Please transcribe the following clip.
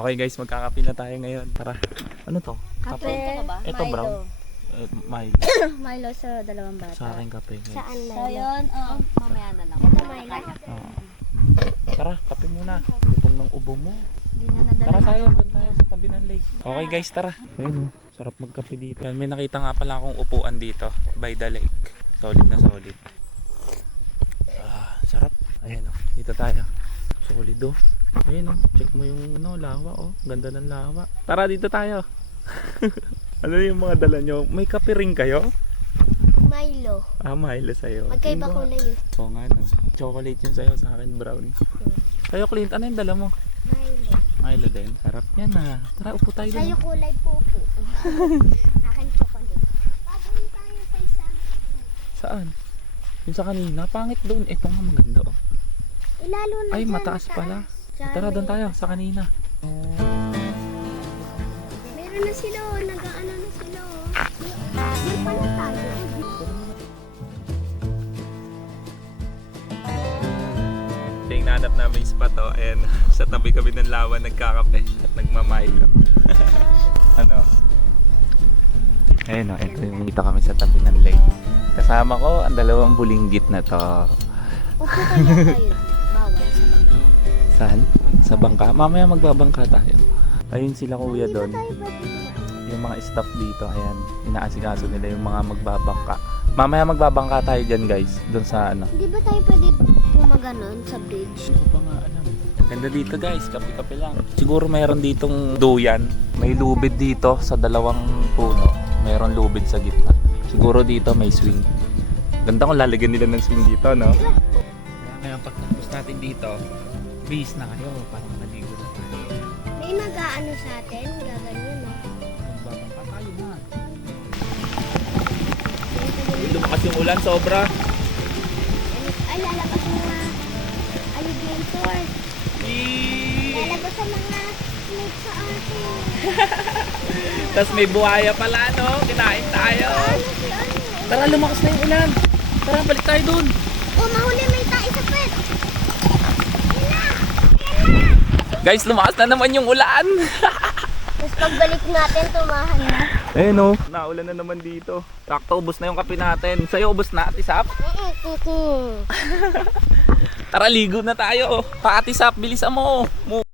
Okay guys, magkakape na tayo ngayon. Tara. Ano to? Kape. Ito Milo. brown. Milo. Milo sa dalawang bata. Sa akin kape guys. Saan Milo? So yun, mamaya na lang. Ito Milo. Oo. Tara, kape muna. Itong ng ubo mo. Hindi na nadala. Tara tayo, doon tayo sa tabi ng lake. Okay guys, tara. Ayun, sarap magkape dito. Yan, may nakita nga pala akong upuan dito by the lake. Solid na solid. Sarap. Ayan o, dito tayo. Solid o. Ayun o, check mo yung lawa o. Ganda ng lawa. Tara dito tayo. Ano yung mga dala nyo? May kape rin kayo? Milo. Milo sa'yo. Magkaiba kulay yun. Oo nga no. Chocolate yun sa'yo, sa akin brown. Sa'yo Clint, ano yung dala mo? Milo. Milo din. Sarap yan ah. Tara, upo tayo Sa'yo dun. kulay pupo. Akin chocolate. Pagod tayo sa isang. Saan? Yung sa kanina, pangit doon. Ito nga maganda oh. Ilalo na Ay, dyan, mataas pala. Saan Tara, doon may- tayo, sa kanina. Meron na sila oh. Nag-ano na sila oh. Doon pala tayo. Yung nahanap namin yung spot oh. Ayan, sa tabi kami ng lawa, nagkakape at nagmamilo. Ano? Ayun oh, ito yung dito kami sa tabi ng lake. Kasama ko ang dalawang bulinggit na to. Upo kaya tayo. Bawal sa mga. Saan? Sa bangka? Mamaya magbabangka tayo. Ayun sila kuya Hindi ba doon. tayo pwede Yung mga staff dito, ayan. Inaasikaso nila yung mga magbabangka. Mamaya magbabangka tayo dyan guys. Doon sa ano. Hindi ba tayo pwede pumaganon sa bridge? Hindi ko pa nga alam. Ganda dito guys, kape-kape lang. Siguro mayroon ditong duyan. May lubid dito sa dalawang puno. Mayroon lubid sa gitna. Siguro dito may swing. Ganda kung lalagyan nila ng swing dito, no? Ngayon pagtapos natin dito, base na kayo. Parang naligo na tayo. May nag-aano sa atin, gaganyan no? Magbabangka tayo na. Lumakas yung ulan, sobra. Ay, lalabas ang mga alligator. Lalabas ang mga snake sa atin. Tapos may buhaya pala, no? Kinain tayo. Ano si ano? Tara, lumakas na yung ulan. Tara, balik tayo dun. Oh, mahuli may tayo sa pet. Guys, lumakas na naman yung ulan. Tapos pagbalik natin, tumahan na. Eh no, naulan na naman dito. Sakto, ubos na yung kape natin. Sa'yo, ubos na, Ate Sap. Tara, ligo na tayo. Ate Sap, bilisan mo.